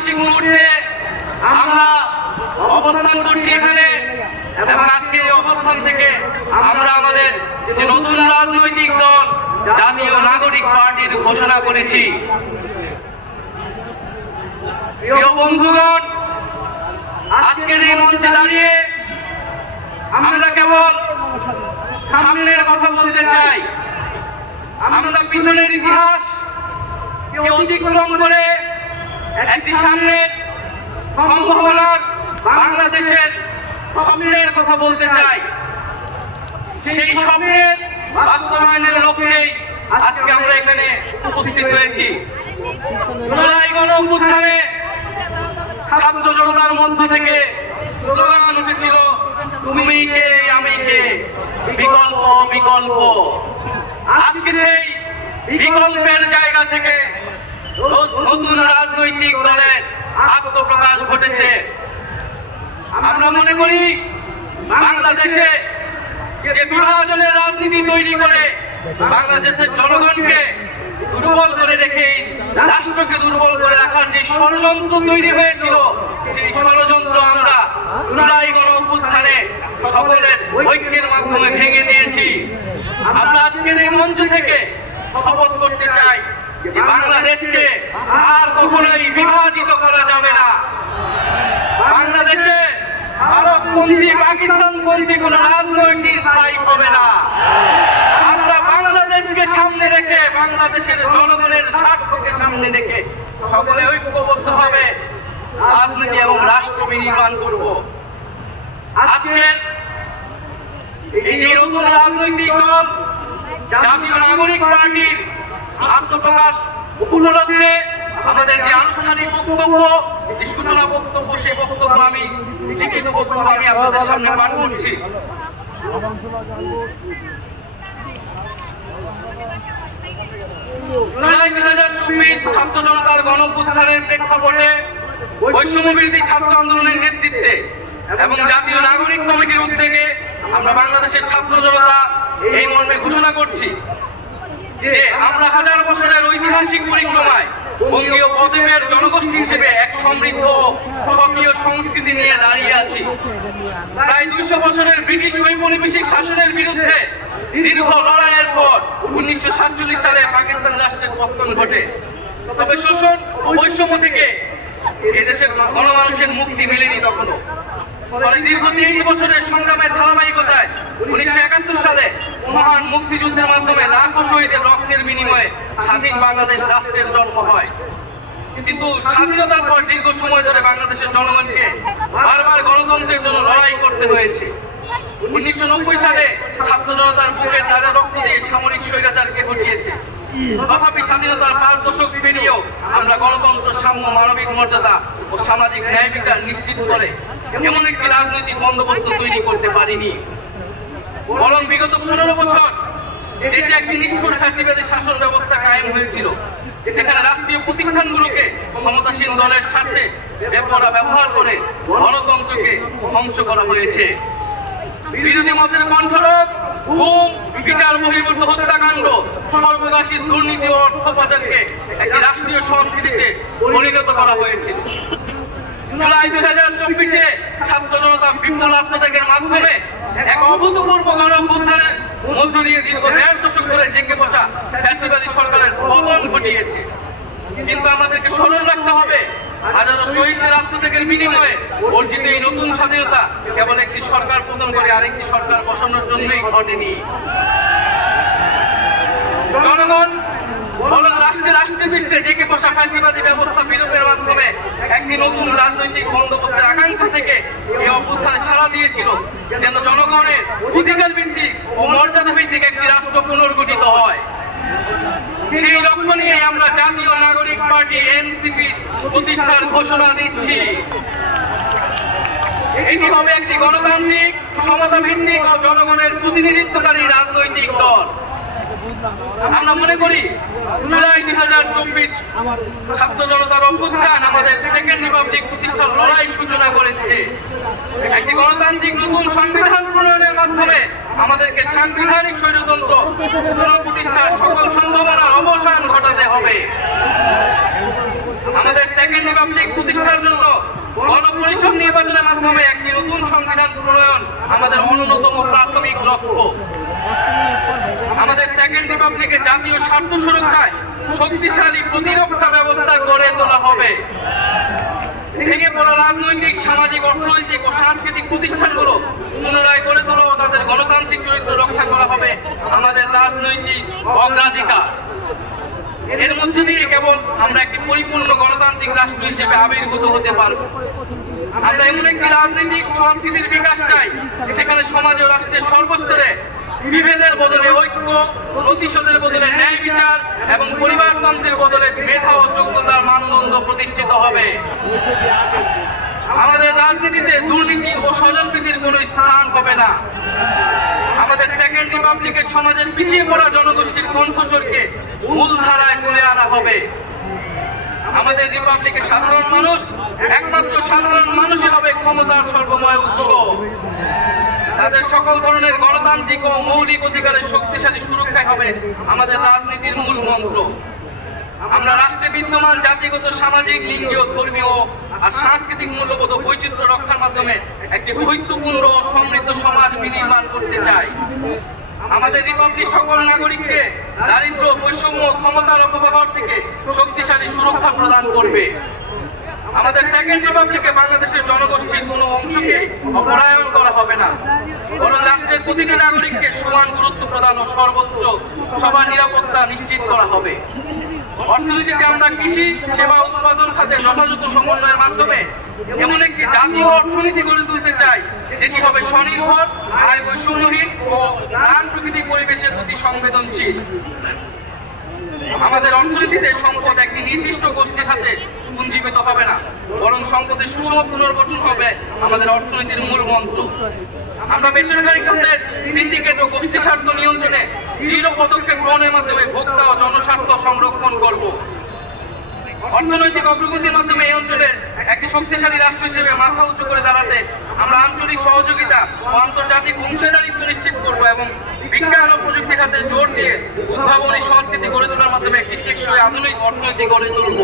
ঐতিহাসিক মুহূর্তে আমরা অবস্থান করছি এখানে এবং আজকে এই অবস্থান থেকে আমরা আমাদের যে নতুন রাজনৈতিক দল জাতীয় নাগরিক পার্টির ঘোষণা করেছি। প্রিয় বন্ধুগণ, আজকের এই মঞ্চে দাঁড়িয়ে আমরা কেবল সামনের কথা বলতে চাই, আমরা পিছনের ইতিহাস অতিক্রম করে একটি সামনের সম্ভাবনার বাংলাদেশের স্বপ্নের কথা বলতে চাই। সেই স্বপ্নের বাস্তবায়নের লক্ষ্যেই আজকে আমরা এখানে উপস্থিত হয়েছি। জুলাই গণঅভ্যুত্থানে ছাত্র জনতার মধ্য থেকে স্লোগান উঠেছিল, তুমি কে আমি কে, বিকল্প বিকল্প। আজকে সেই বিকল্পের জায়গা থেকে নতুন রাজনৈতিক দলের আত্মপ্রকাশ ঘটেছে। আমরা মনে করি বাংলাদেশে যে বিভাজনের রাজনীতি তৈরি করে বাংলাদেশের জনগণকে দুর্বল করে রেখে রাষ্ট্রকে দুর্বল করে রাখার যে ষড়যন্ত্র তৈরি হয়েছিল, সেই ষড়যন্ত্র আমরা জুলাই গণঅভ্যুত্থানে সকলের ঐক্যের মাধ্যমে ভেঙে দিয়েছি। আমরা আজকের এই মঞ্চ থেকে শপথ করতে চাই যে বাংলাদেশকে আর কখনোই বিভাজিত করা যাবে না। বাংলাদেশে ভারতপন্থী পাকিস্তানপন্থী কোন রাজনৈতিক ঠাঁই হবে না। আমরা বাংলাদেশকে সামনে রেখে, বাংলাদেশের জনগণের স্বার্থকে সামনে রেখে সকলে ঐক্যবদ্ধভাবে রাজনীতি এবং রাষ্ট্র বিনির্মাণ করব। আজকের এই যে নতুন রাজনৈতিক দল জাতীয় নাগরিক পার্টির আত্মপ্রকাশ উপলক্ষে আমাদের যে আনুষ্ঠানিক বক্তব্য, যে সূচনা বক্তব্য, সেই বক্তব্য আমি লিখিত বক্তব্য আমি আপনাদের সামনে পাঠ করছি। জুলাই 2024 ছাত্র জনতার গণঅভ্যুত্থানের প্রেক্ষাপটে বৈষম্যবিরোধী ছাত্র আন্দোলনের নেতৃত্বে এবং জাতীয় নাগরিক কমিটির উদ্যোগে আমরা বাংলাদেশের ছাত্র জনতা এই মর্মে ঘোষণা করছি যে আমরা হাজার বছরের ঐতিহাসিক পরিক্রমায় বঙ্গীয় বদ্বীপের জনগোষ্ঠী হিসেবে এক সমৃদ্ধ সক্রিয় সংস্কৃতি নিয়ে দাঁড়িয়ে আছি। প্রায় 200 বছরের ব্রিটিশ ঔপনিবেশিক শাসনের বিরুদ্ধে দীর্ঘ লড়াইয়ের পর 1947 সালে পাকিস্তান রাষ্ট্রের পতন ঘটে। তবে শোষণ ও বৈষম্য থেকে এদেশের গণমানুষের মুক্তি মেলেনি তখনও। ফলে দীর্ঘ 30 বছরের সংগ্রামের ধারাবাহিকতায় 1971 সালে মহান মুক্তিযুদ্ধের মাধ্যমে লাখো শহীদের রক্তের বিনিময়ে স্বাধীন বাংলাদেশ রাষ্ট্রের জন্ম হয়। কিন্তু স্বাধীনতার পর দীর্ঘ সময় ধরে বাংলাদেশের জনগণকে বারবার গণতন্ত্রের জন্য লড়াই করতে হয়েছে। 1990 সালে ছাত্র জনতার বুকের তাজা রক্ত দিয়ে সামরিক স্বৈরাচারকে হটিয়েছে। তথাপি স্বাধীনতার 5 দশক পেরিয়েও আমরা গণতন্ত্র, সাম্য, মানবিক মর্যাদা ও সামাজিক ন্যায় বিচার নিশ্চিত করে এমন একটি রাজনৈতিক বন্দোবস্ত তৈরি করতে পারিনি। বরং বিগত 15 বছর দেশে একটি নিষ্ঠুর ফ্যাসিবাদী শাসন ব্যবস্থা কায়েম হয়েছিল, যেখানে রাষ্ট্রীয় প্রতিষ্ঠানগুলোকে ক্ষমতাসীন দলের স্বার্থে বেপরোয়া ব্যবহার করে গণতন্ত্রকে ধ্বংস করা হয়েছে। বিরোধী মতের কণ্ঠরোধ, গুম, বিচার বহির্ভূত হত্যাকাণ্ড, সর্বগ্রাসী দুর্নীতি ও অর্থ পাচারকে একটি রাষ্ট্রীয় সংস্কৃতিতে পরিণত করা হয়েছিল। জুলাই 2024-এ ছাত্র জনতা বিপুল আত্মত্যাগের মাধ্যমে এক অভূতপূর্ব গণঅভ্যুত্থানের মধ্য দিয়ে দীর্ঘ 1.5 দশক ধরে জেঁকে বসা ফ্যাসিবাদী সরকারের পতন ঘটিয়েছে। কিন্তু আমাদেরকে স্মরণ রাখতে হবে, হাজারো শহীদদের আত্মত্যাগের বিনিময়ে অর্জিত এই নতুন স্বাধীনতা কেবল একটি সরকার পতন করে আরেকটি সরকার বসানোর জন্যই ঘটেনি। জনগণ বরং রাষ্ট্রের পৃষ্ঠে জেঁকে বসা ফ্যাসিবাদী ব্যবস্থা বিলোপের মাধ্যমে একটি নতুন রাজনৈতিক বন্দোবস্তের আকাঙ্ক্ষা থেকে এই অভ্যুত্থানে সাড়া দিয়েছিল, যেন জনগণের অধিকার ভিত্তিক ও মর্যাদা ভিত্তিক একটি রাষ্ট্র পুনর্গঠিত হয়। সেই লক্ষ্য নিয়ে আমরা জাতীয় নাগরিক পার্টি এনসিপি প্রতিষ্ঠার ঘোষণা দিচ্ছি। এটি হবে একটি গণতান্ত্রিক, সমতা ভিত্তিক ও জনগণের প্রতিনিধিত্বকারী রাজনৈতিক দল। আমরা মনে করি জুলাই 2024 ছাত্র জনতার অভ্যুত্থান আমাদের সেকেন্ড রিপাবলিক প্রতিষ্ঠার লড়াই সূচনা করেছে। একটি গণতান্ত্রিক নতুন সংবিধান প্রণয়নের মাধ্যমে আমাদেরকে সাংবিধানিক স্বৈরতন্ত্র পুনঃপ্রতিষ্ঠার সকল সম্ভাবনার অবসান ঘটাতে হবে। আমাদের সেকেন্ড রিপাবলিক প্রতিষ্ঠার জন্য গণপরিষদ নির্বাচনের মাধ্যমে একটি নতুন সংবিধান প্রণয়ন আমাদের অন্যতম প্রাথমিক লক্ষ্য। আমাদের সেকেন্ড রিপাবলিকে জাতীয় স্বার্থ সুরক্ষায় শক্তিশালী প্রতিরক্ষা ব্যবস্থা গড়ে তোলা হবে। ভেঙে পড়া রাজনৈতিক, সামাজিক, অর্থনৈতিক ও সাংস্কৃতিক প্রতিষ্ঠানগুলো পুনরায় গড়ে তোলা ও তাদের গণতান্ত্রিক চরিত্র রক্ষা করা হবে আমাদের রাজনৈতিক অগ্রাধিকার। এর মধ্য দিয়ে কেবল আমরা একটি পরিপূর্ণ গণতান্ত্রিক রাষ্ট্র হিসেবে আবির্ভূত হতে পারব। আমরা এমন একটি রাজনৈতিক সংস্কৃতির বিকাশ চাই যেখানে সমাজে ও রাষ্ট্রের সর্বস্তরে বিভেদের বদলে ঐক্য, প্রতিশোধের বদলে ন্যায় বিচার এবং পরিবারতন্ত্রের বদলে মেধা ও যোগ্যতার মানদণ্ড প্রতিষ্ঠিত হবে। আমাদের রাজনীতিতে দুর্নীতি ও স্বজনপ্রীতির কোনো স্থান হবে না। আমাদের সেকেন্ড রিপাবলিকের সমাজের পিছিয়ে পড়া জনগোষ্ঠীর কণ্ঠস্বরকে মূলধারায় তুলে আনা হবে। আমাদের রিপাবলিকের সাধারণ মানুষ, একমাত্র সাধারণ মানুষই হবে ক্ষমতার সর্বময় উৎস। তাদের সকল ধরনের গণতান্ত্রিক ও মৌলিক অধিকারের শক্তিশালী সুরক্ষাই হবে আমাদের রাজনীতির মূল মন্ত্র। আমরা রাষ্ট্রে বিদ্যমান জাতিগত, সামাজিক, লিঙ্গীয়, ধর্মীয় আর সাংস্কৃতিক মূল্যবোধ ও বৈচিত্র্য রক্ষার মাধ্যমে একটি বৈচিত্র্যপূর্ণ ও সমৃদ্ধ সমাজ বিনির্মাণ করতে চাই। আমাদের রিপাবলিক সকল নাগরিককে দারিদ্র, বৈষম্য, ক্ষমতার অপব্যবহার থেকে শক্তিশালী সুরক্ষা প্রদান করবে। আমাদের সেকেন্ড রিপাবলিকে বাংলাদেশের জনগোষ্ঠীর কোনো অংশকে অপরায়ণ করা হবে না, বরং রাষ্ট্রের প্রতিটি নাগরিককে সমান গুরুত্ব প্রদান ও সর্বোচ্চ সবার নিরাপত্তা নিশ্চিত করা হবে। অর্থনীতিতে আমরা কৃষি, সেবা, উৎপাদন খাতের যথাযথ সমন্বয়ের মাধ্যমে এমন একটি জাতীয় অর্থনীতি গড়ে তুলতে চাই যেটি হবে স্বনির্ভর, আয় বৈষম্যহীন ও প্রাণ প্রকৃতিক পরিবেশের প্রতি সংবেদনশীল। আমাদের অর্থনীতিতে সম্পদ একটি নির্দিষ্ট গোষ্ঠীর হাতে পুঞ্জীভূত হবে না, বরং সম্পদের সুষম পুনর্গঠন হবে আমাদের অর্থনীতির মূল মন্ত্র। আমরা বেসরকারি খাতের সিন্ডিকেট ও গোষ্ঠী স্বার্থ নিয়ন্ত্রণে দৃঢ় পদক্ষেপ গ্রহণের মাধ্যমে ভোক্তা ও জনস্বার্থ সংরক্ষণ করব। অর্থনৈতিক অগ্রগতির মাধ্যমে এই অঞ্চলের একটি শক্তিশালী রাষ্ট্র হিসেবে মাথা উঁচু করে দাঁড়াতে আমরা আঞ্চলিক সহযোগিতা ও আন্তর্জাতিক অংশীদারিত্ব নিশ্চিত করব এবং বিজ্ঞান ও প্রযুক্তি খাতে জোর দিয়ে উদ্ভাবনী সংস্কৃতি গড়ে তোলার মাধ্যমে একটি টেকসই আধুনিক অর্থনীতি গড়ে তুলব।